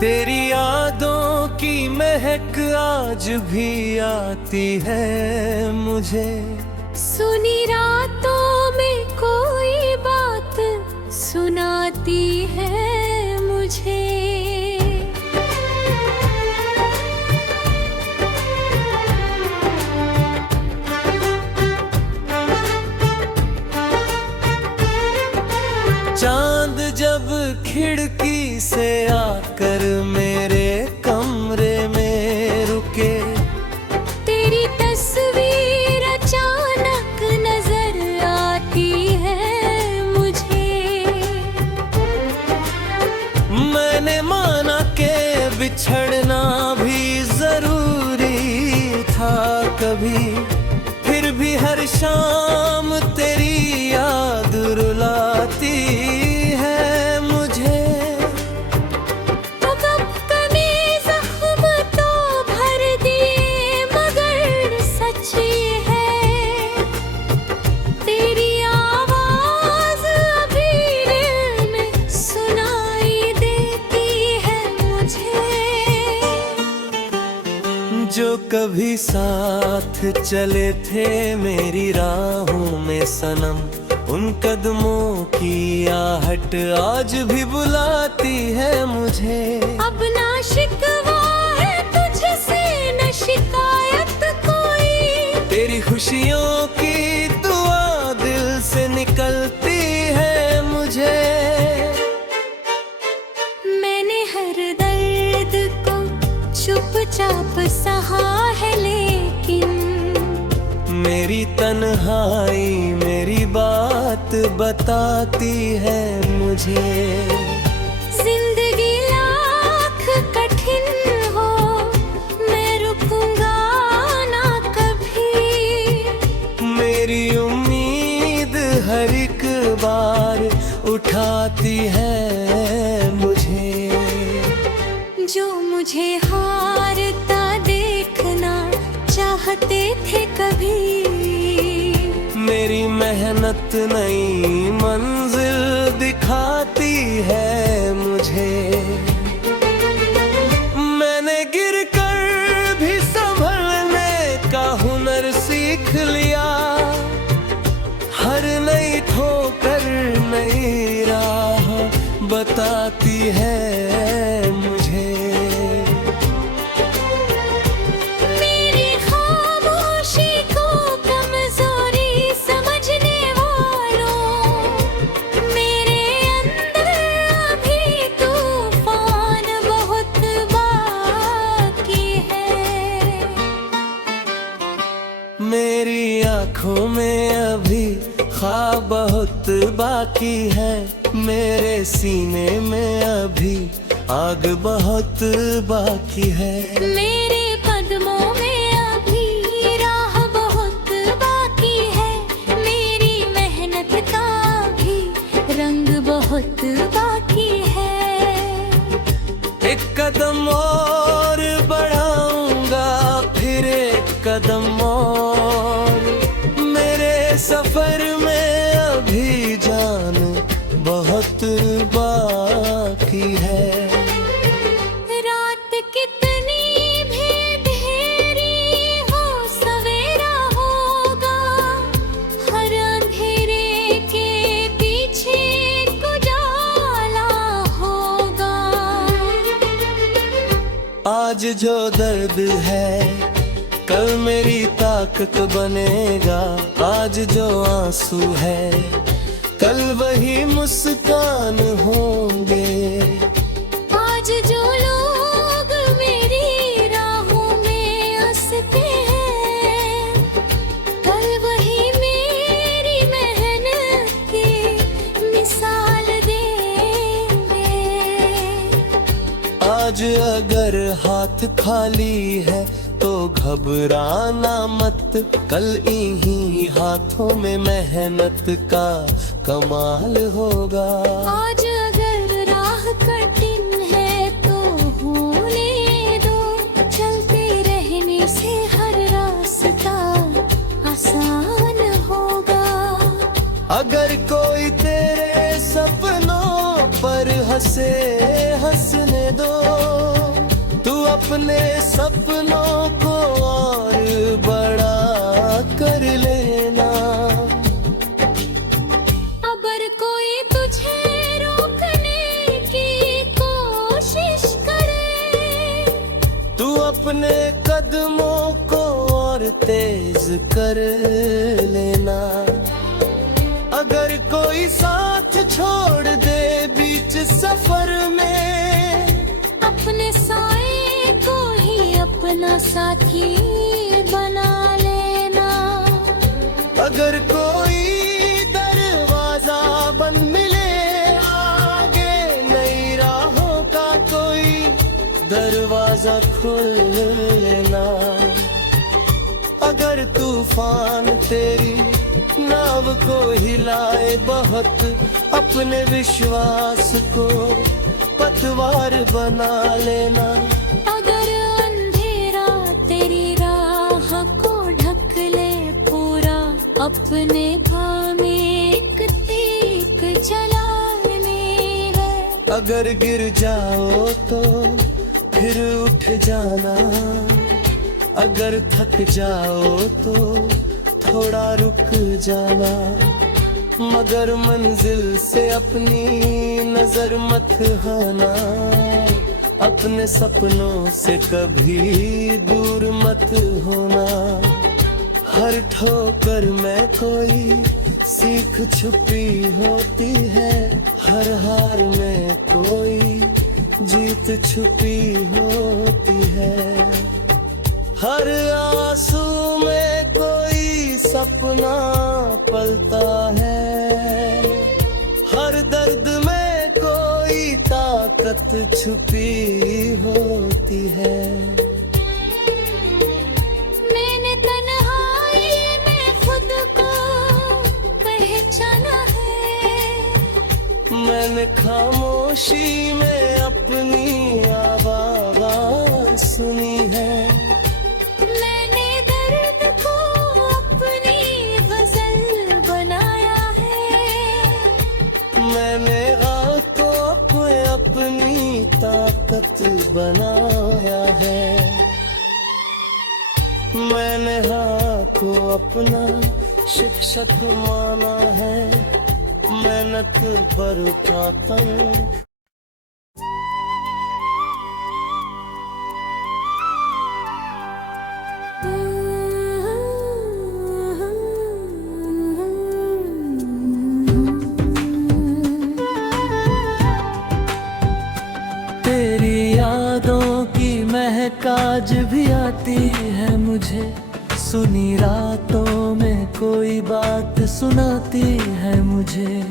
तेरी यादों की महक आज भी आती है मुझे। सुनी रातों में कोई बात सुनाती है मुझे। चांद जब खिड़की से आकर मेरे कमरे में रुके, तेरी तस्वीर अचानक नजर आती है मुझे। मैंने माना के बिछड़ना भी जरूरी था कभी, फिर भी हर शाम तेरी याद रुलाती है मुझे। तो कब कभी जख्म तो भर दिए मगर सच्ची है, तेरी आवाज अभी दिल में सुनाई देती है मुझे। जो कभी साथ चले थे मेरी राहों में सनम, उन कदमों की आहट आज भी बुलाती है मुझे। अब ना शिकवा है तुझसे न शिकायत कोई, तेरी खुशियों की दुआ दिल से निकलती है मुझे। मैंने हर दर्द को चुपचाप सहा है, लेकिन मेरी तन्हाई मेरी बात बताती है मुझे। जिंदगी लाख कठिन हो मैं रुकूंगा ना कभी। मेरी उम्मीद हर एक बार उठाती है मुझे। जो मुझे हारता देखना चाहते थे कभी, मेरी मेहनत नई मंजिल दिखाती है मुझे। मैंने गिरकर भी संभलने का हुनर सीख लिया, हर नई ठोकर नई राह बताती है मुझे। मेरी खामोशी को कमजोरी समझने वालों, मेरे अंदर अभी तूफान बहुत बाकी है। मेरी आँखों में अभी ख्वाब बहुत बाकी है, मेरे सीने में अभी आग बहुत बाकी है। मेरे कदमों में अभी राह बहुत बाकी है, मेरी मेहनत का भी रंग बहुत बाकी है। एक कदम और बढ़ाऊंगा फिर एक कदम और, मेरे सफर में अभी जान बहुत बाकी है। रात कितनी भी अंधेरी हो सवेरा होगा, हर अंधेरे के पीछे एक उजाला होगा। आज जो दर्द है कल मेरी ताकत बनेगा, आज जो आंसू है कल वही मुस्कान होंगे। आज जो लोग मेरी राहों में हंसते हैं, कल वही मेरी मेहनत की मिसाल देंगे। आज अगर हाथ खाली है तो घबराना मत, कल इन्हीं हाथों में मेहनत का कमाल होगा। आज अगर राह कठिन है तो होने दो, चलते रहने से हर रास्ता आसान होगा। अगर कोई तेरे सपनों पर हंसे हंसने दो। तू अपने सपनों को और बड़ा कर लेना। अगर कोई तुझे रोकने की कोशिश करे, तू अपने कदमों को और तेज कर लेना। अगर कोई साथ छोड़ दे बीच सफर में, अपने साए को ही अपना साथी बना लेना। अगर कोई दरवाजा बंद मिले, आगे नई राहों का कोई दरवाजा खोल लेना। अगर तूफान तेरी नाव को हिलाए बहुत, अपने विश्वास को पतवार बना लेना। अगर अंधेरा तेरी राह को ढक ले पूरा, अपने भाव में एक तीक जलानी है। अगर गिर जाओ तो फिर उठ जाना। अगर थक जाओ तो थोड़ा रुक जाना। मगर मंजिल से अपनी नजर मत हटाना। अपने सपनों से कभी दूर मत होना। हर ठोकर में कोई सीख छुपी होती है, हर हार में कोई जीत छुपी होती है। हर आंसू में कोई सपना पलता है, हर दर्द में कोई ताकत छुपी होती है। मैंने तन्हाई में खुद को पहचाना है, मैंने खामोशी में अपनी आवाज़ सुनी है। मैंने दर्द को अपनी गजल बनाया है। मैंने आग को अपनी ताकत बनाया है। मैंने हाँ को अपना शिक्षक माना है। मेहनत पर उठाता हूँ। तेरी यादों की महक आज भी आती है मुझे। सुनी रातों में कोई बात सुनाती है मुझे।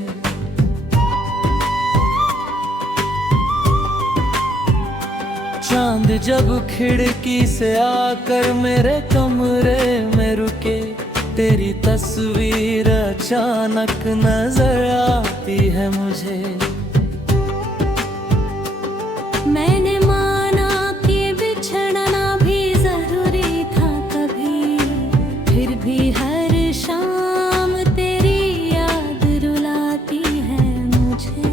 चांद जब खिड़की से आकर मेरे कमरे में रुके, तेरी तस्वीर अचानक नजर आती है मुझे। मैंने माना कि बिछड़ना भी जरूरी था कभी, फिर भी हर शाम तेरी याद रुलाती है मुझे।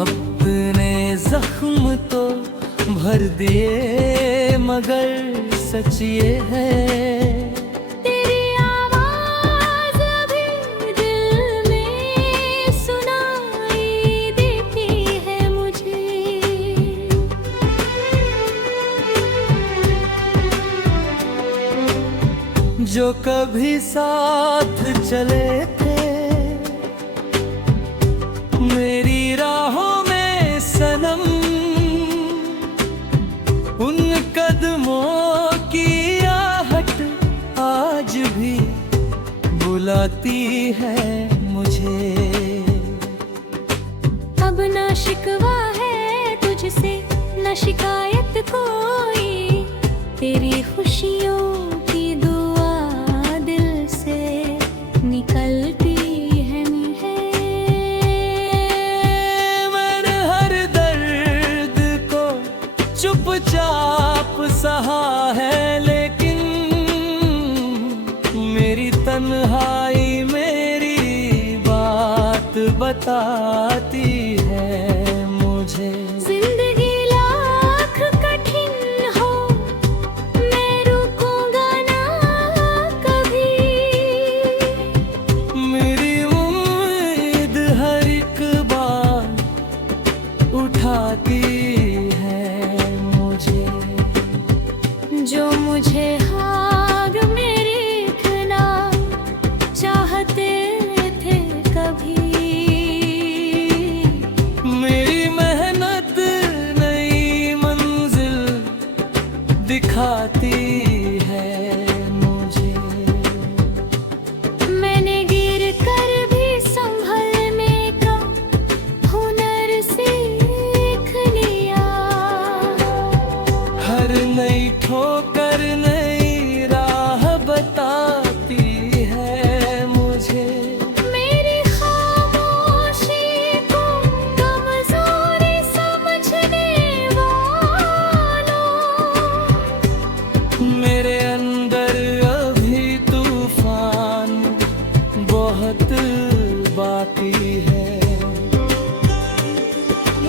अपने जख्म तो भर दिए मगर सच ये है, तेरी आवाज अभी दिल में सुनाई देती है मुझे। जो कभी साथ चले थे मेरी राहों में सनम, उन कदमों की आहट आज भी बुलाती है मुझे। अब ना शिकवा है तुझसे न शिकायत कोई, तेरी खुशियों की दुआ दिल से निकलती है। मैंने हर दर्द को चुपचाप सहा है, लेकिन मेरी तन्हाई मेरी बात बताती है मुझे। जिंदगी दिखाती है मुझे। जो मुझे हार मेरी इतना चाहते थे कभी, मेरी मेहनत नई मंजिल दिखाती है मुझे। मैंने गिर कर भी संभलने का हुनर सीख लिया। हर नई ठोकर नई राह बताती है मुझे। मेरी खामोशी को कमजोरी समझने वालों, मेरे अंदर अभी तूफान बहुत बाकी है।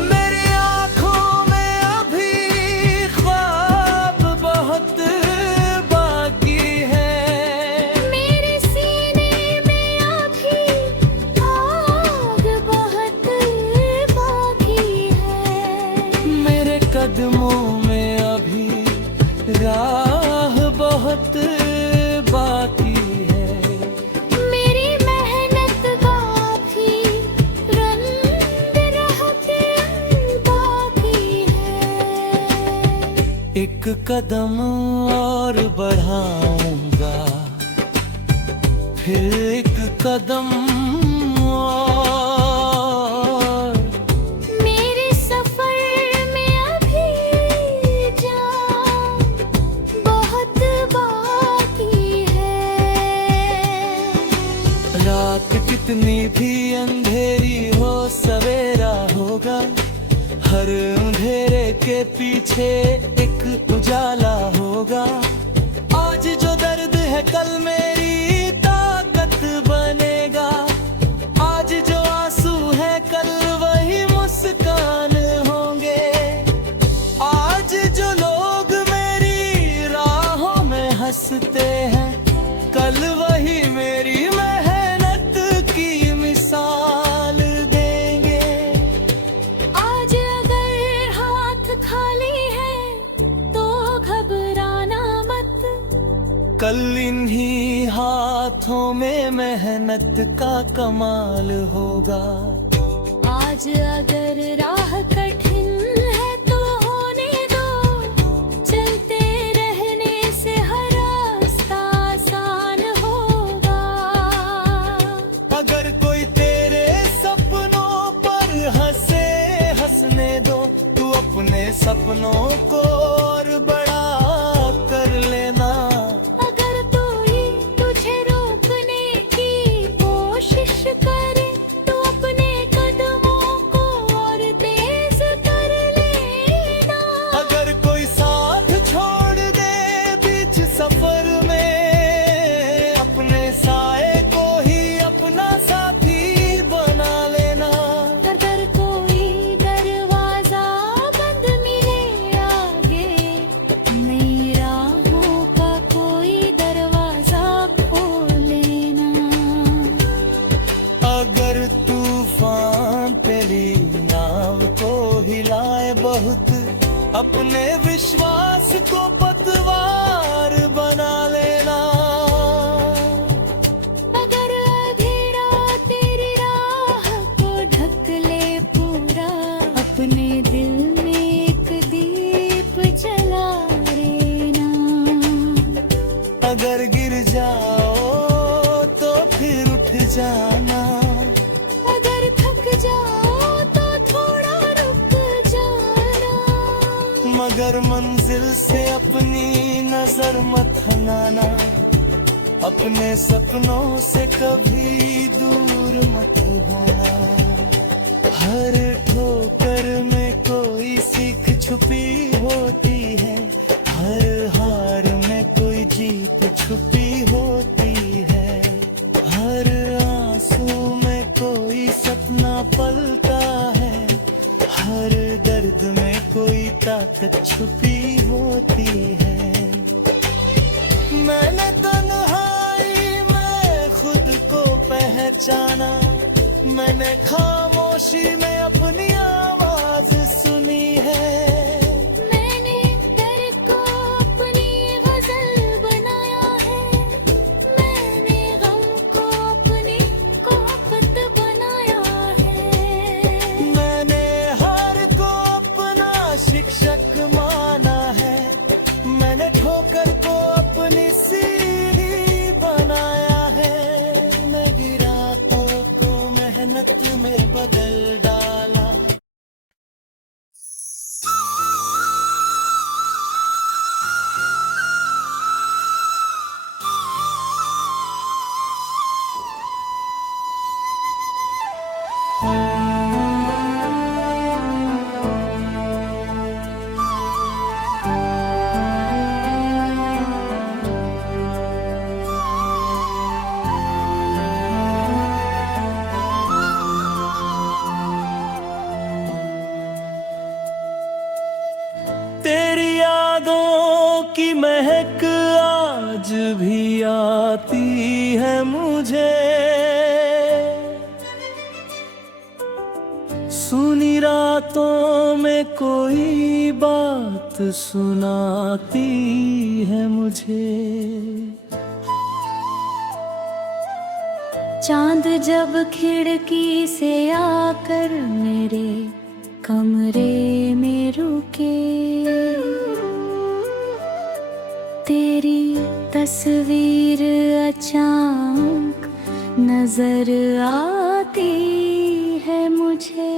मेरी आँखों में अभी ख्वाब बहुत बाकी है। मेरे सीने में अभी आग बहुत बाकी है। मेरे कदमों में अभी राह बहुत बाकी है। मेरी मेहनत का भी रंग रहते बाकी है। एक कदम और बढ़ाऊंगा, फिर एक कदम और। मेरे सफर में अभी जान बहुत बाकी है। रात कितनी भी अंधेरी हो सवेरा होगा। हर अंधेरे के पीछे एक उजाला होगा। आज जो दर्द है कल मेरी ताकत बनेगा। आज जो आंसू है कल वही मुस्कान होंगे। आज जो लोग मेरी राहों में हंसते हैं कल वही मेरी मेहनत की मिसाल देंगे। आज अगर हाथ खाली है तो घबराना मत। कल इन्हीं हाथों में मेहनत का कमाल होगा। आज अगर राह कठिन है तो होने दो। चलते रहने से हर रास्ता आसान होगा। अगर कोई तेरे सपनों पर हंसे हंसने दो। तू अपने सपनों को और बड़ा कर लेना। अगर कोई तुझे रोकने की कोशिश करे तो अपने कदमों को और तेज कर लेना। अगर कोई साथ छोड़ दे बीच सफर में, अपने साए को ही अपना साथी बना लेना। अगर कोई दरवाजा बंद मिले आगे, नई राहों का कोई दरवाजा खोल लेना। अगर तूफान तेरी नाव को हिलाए बहुत, अपने विश्वास को पतवार बना लेना। अगर अंधेरा तेरी राह को ढक ले पूरा, अपने दिल में एक दीप जला लेना। अगर गिर जाओ तो फिर उठ जाना। अगर थक जाओ तो थोड़ा रुक जाना। मगर मंजिल से अपनी नजर मत हटाना। अपने सपनों से कभी दूर मत होना। हर ठोकर में कोई सीख छुपी होती है। हर हार में कोई जीत छुपी होती है। हर आंसू में कोई सपना पलता है। हर दर्द में कोई ताकत छुपी होती है। मैंने तन्हाई में खुद को पहचाना। मैंने खामोशी में अपनी आवाज सुनी। की महक आज भी आती है मुझे, सुनी रातों में कोई बात सुनाती है मुझे। चांद जब खिड़की से आकर मेरे कमरे में रुके, तेरी तस्वीर अचानक नजर आती है मुझे।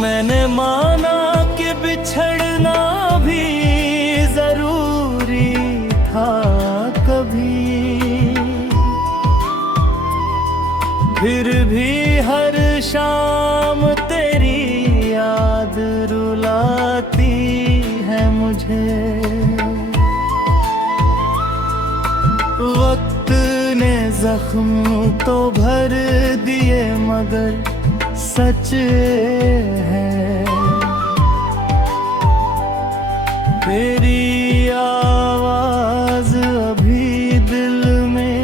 मैंने माना कि बिछड़ना भी जरूरी था कभी, फिर भी हर शाम तेरी याद रुलाती है मुझे। वक्त ने जख्म तो भर दिए मगर सच है तेरी आवाज अभी दिल में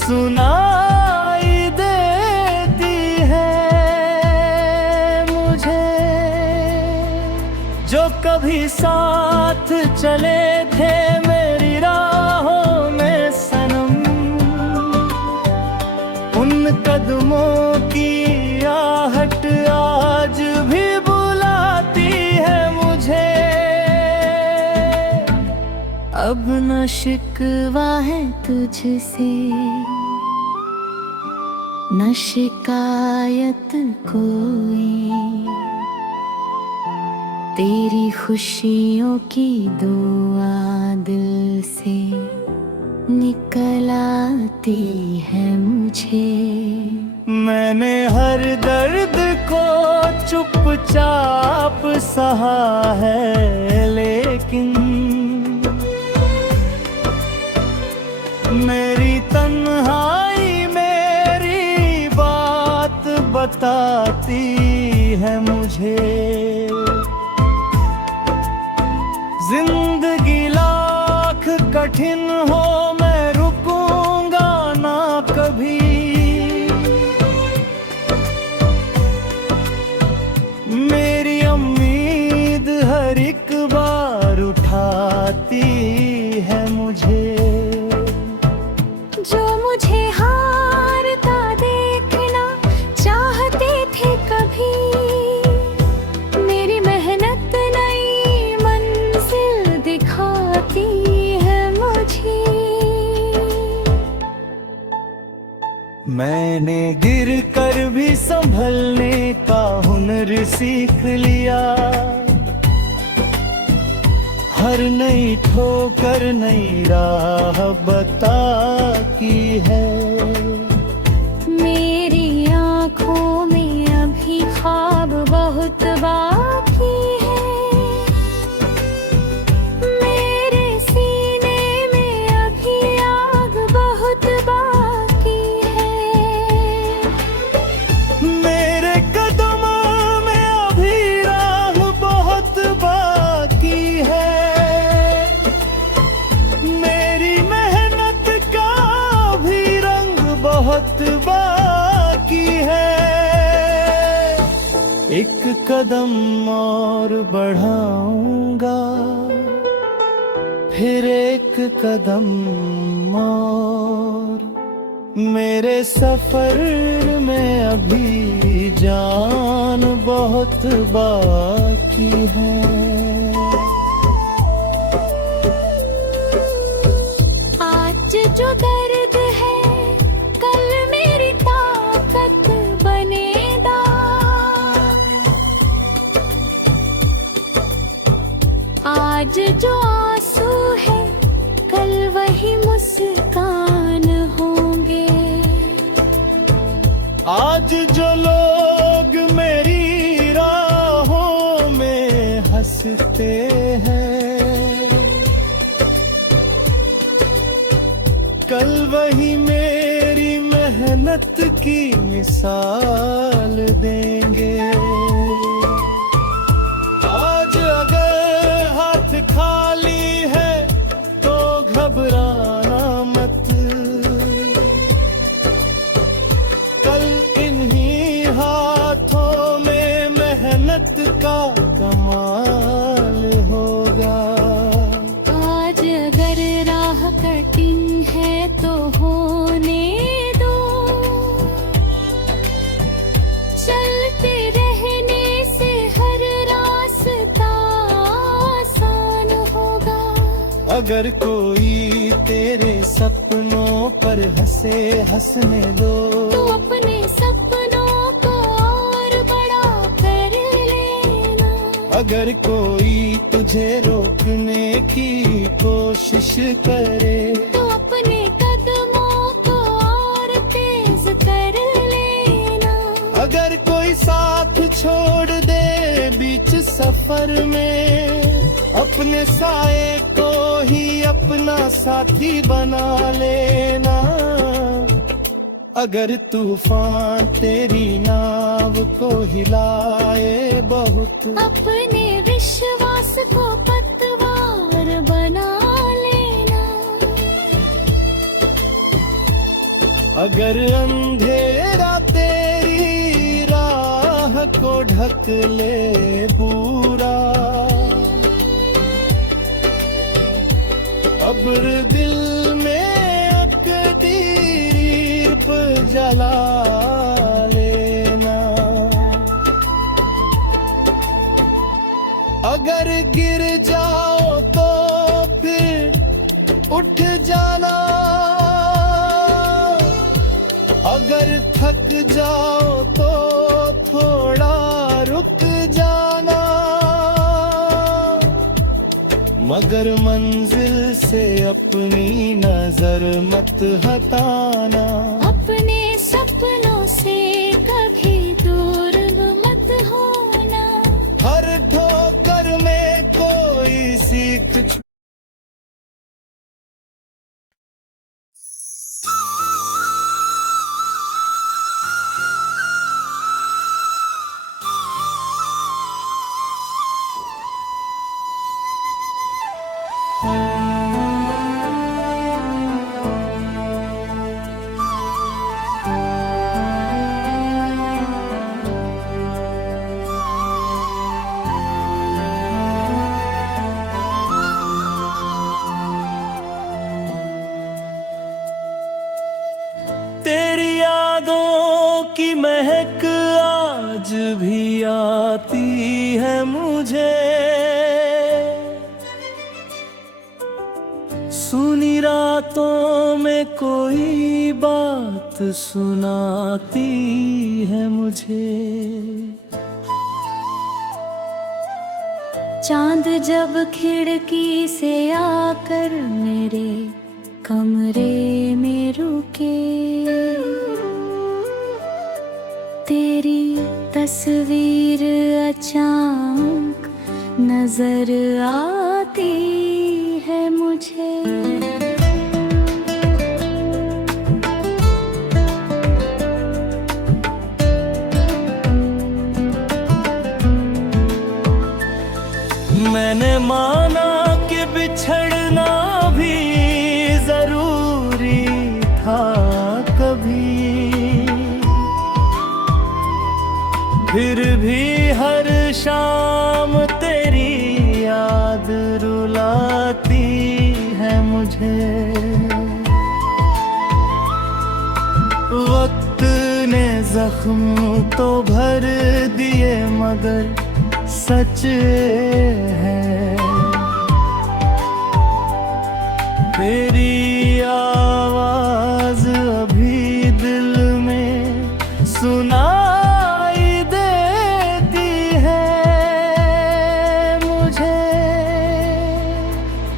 सुनाई देती है मुझे। जो कभी साथ चले थे मेरी राहों में सनम, उन कदमों की आहट आज भी बुलाती है मुझे। अब न शिकवा है तुझसे, न शिकायत कोई, तेरी खुशियों की दुआ दिल से निकल आती है मुझे। मैंने हर दर्द को चुपचाप सहा है, लेकिन मेरी तन्हाई मेरी बात बताती है मुझे। जिंदगी लाख कठिन हो मैं रुकूंगा ना कभी, मेरी उम्मीद हर एक बार उठाती है मुझे। जो मुझे हारता देखना चाहते थे कभी, मेरी मेहनत नई मंजिल दिखाती है मुझे। मैंने गिर कर भी संभलने का हुनर सीख लिया, हर नई ठोकर नई राह बताती है। मेरी आँखों में अभी ख्वाब बहुत बाकी है, मेरे सीने में अभी आग बहुत बाकी है। मेरे कदमों में अभी राह बहुत बाकी है, मेरी मेहनत का भी रंग बहुत बाकी है। एक कदम और बढ़ाऊंगा, फिर एक कदम और, मेरे सफर में अभी जान बहुत बाकी है। आज जो दर्द है कल मेरी ताकत बनेगा, आज जो आंसू है कल वही मुस्कान होंगे। आज जो लोग मेरी राहों में हंसते हैं, कल वही मेरे मेहनत की मिसाल देंगे। आज अगर हाथ खाली है तो घबराना मत, कल इन्हीं हाथों में मेहनत का कमाल होगा। आज अगर राह कठिन है तो होने दो, चलते रहने से हर रास्ता आसान होगा। अगर कोई तेरे सपनों पर हंसे हंसने दो, तो अपने सपनों को और बड़ा कर लेना। अगर कोई तुझे रोकने की कोशिश करे, तो अपने कदमों को और तेज कर लेना। अगर कोई साथ छोड़ दे बीच सफर में, अपने साए को ही अपना साथी बना लेना। अगर तूफान तेरी नाव को हिलाए बहुत, अपने विश्वास को पतवार बना लेना। अगर अंधेरा तेरी राह को ढक ले पूरा, अब्र दिल में अकदीर जला लेना। अगर गिर जाओ तो फिर उठ जाना, अगर थक जाओ तो थोड़ा रुक जाना। मगर मंजिल से अपनी नजर मत हटाना। अपने सपनों से कभी दूर मत होना। हर ठोकर में कोई सीख तेरी यादों की महक आज भी आती है मुझे। सुनी रातों में कोई बात सुनाती है मुझे। चांद जब खिड़की से आकर मेरे कमरे में रुके, तेरी तस्वीर अचानक नजर आती है मुझे। मैंने माना कि बिछड़ना भी जरूरी था कभी, फिर भी हर शाम तेरी याद रुलाती है मुझे। वक्त ने जख्म तो भर दिए मगर सच है तेरी आवाज अभी दिल में सुनाई देती है मुझे।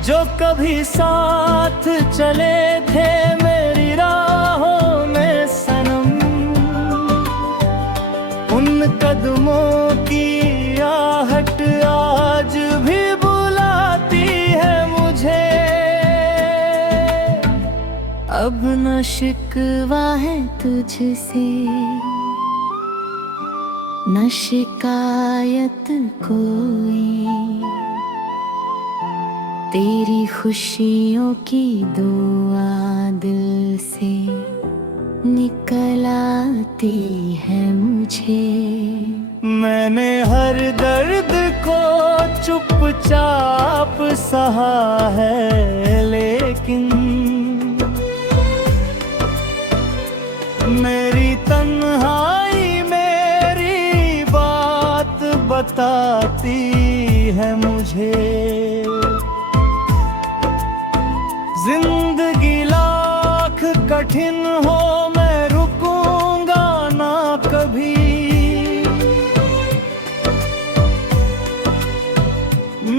जो कभी साथ चले थे मेरी राहों में सनम, उन कदमों की आहट आज भी बुलाती है मुझे। अब न शिकवा है तुझसे, न शिकायत कोई, तेरी खुशियों की दुआ दिल से निकल आती है मुझे। मैंने हर दर्द को चुपचाप सहा है, लेकिन मेरी तन्हाई मेरी बात बताती है मुझे। जिंदगी लाख कठिन हो, मैं रुकूंगा ना कभी।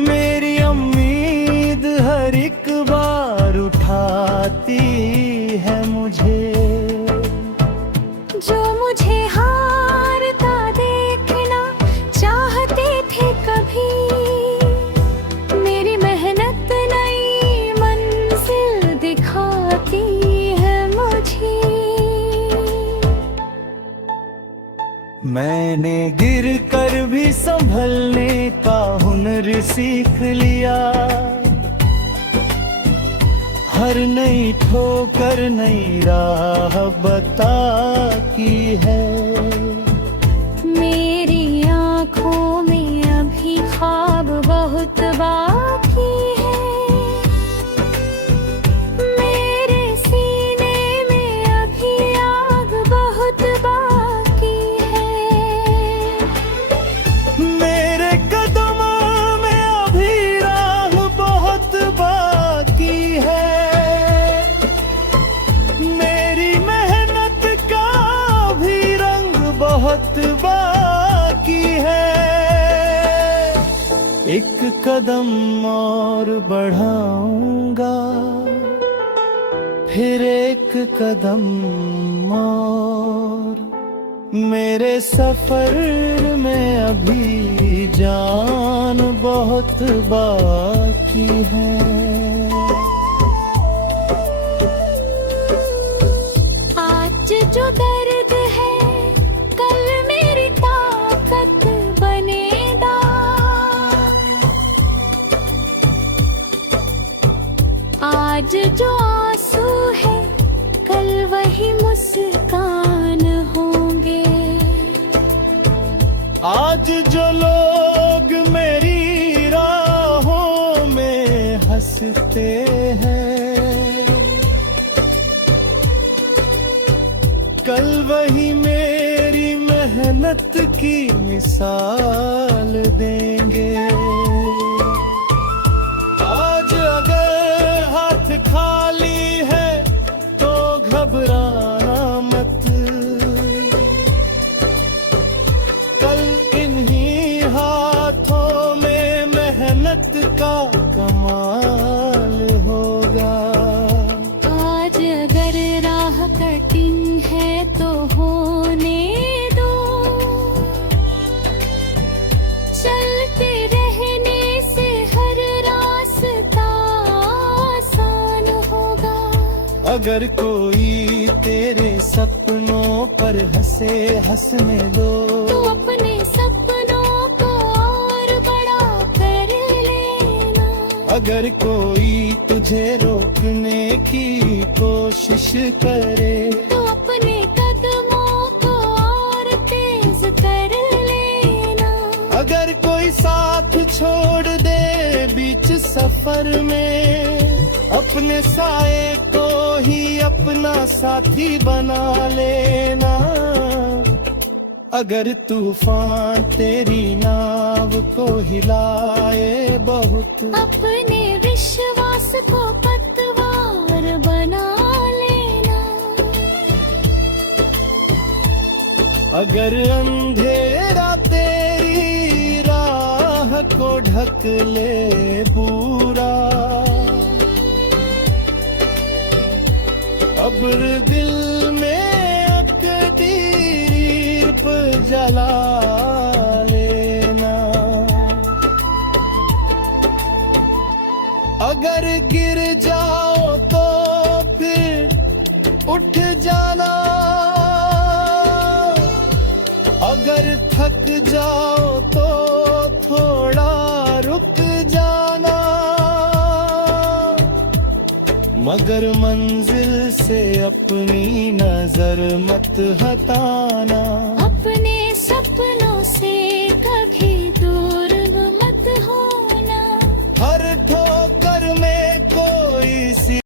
मेरी उम्मीद हर एक बार उठाती है मुझे। जो मुझे हारता देखना चाहते थे कभी, मेरी मेहनत नई मंजिल दिखाती है मुझे। मैंने गिर कर भी संभलने का हुनर सीख लिया, हर नई ठोकर नई राह बताती है। मेरी आँखों में अभी ख्वाब बहुत बाकी है, मेरे सीने में अभी आग बहुत बाकी है। मेरे कदमों में अभी राह बहुत बाकी है, बहुत बाकी है। एक कदम और बढ़ाऊंगा, फिर एक कदम और। मेरे सफर में अभी जान बहुत बाकी है। आज जो दर्द है आज जो आंसू है कल वही मुस्कान होंगे। आज जो लोग मेरी राहों में हंसते हैं, कल वही मेरी मेहनत की मिसाल देंगे। आज अगर खाली है तो घबराना मत, कल इन्हीं हाथों में मेहनत का कमाल होगा। आज अगर राह कठिन है तो होने दो, चलते रहने से हर रास्ता अगर कोई तेरे सपनों पर हंसे हंसने दो, तो अपने सपनों को और बड़ा कर लेना। अगर कोई तुझे रोकने की कोशिश करे, तो अपने कदमों को और तेज कर लेना। अगर कोई साथ छोड़ दे बीच सफर में, अपने साए को ही अपना साथी बना लेना। अगर तूफान तेरी नाव को हिलाए बहुत, अपने विश्वास को पतवार बना लेना। अगर अंधेरा तेरी राह को ढक ले पूरा, अब्र दिल में अकदीर पर जला लेना। अगर गिर जाओ तो फिर उठ जाना, अगर थक जाओ तो थोड़ा रुक जाना, मगर मंजिल से अपनी नजर मत हटाना। अपने सपनों से कभी दूर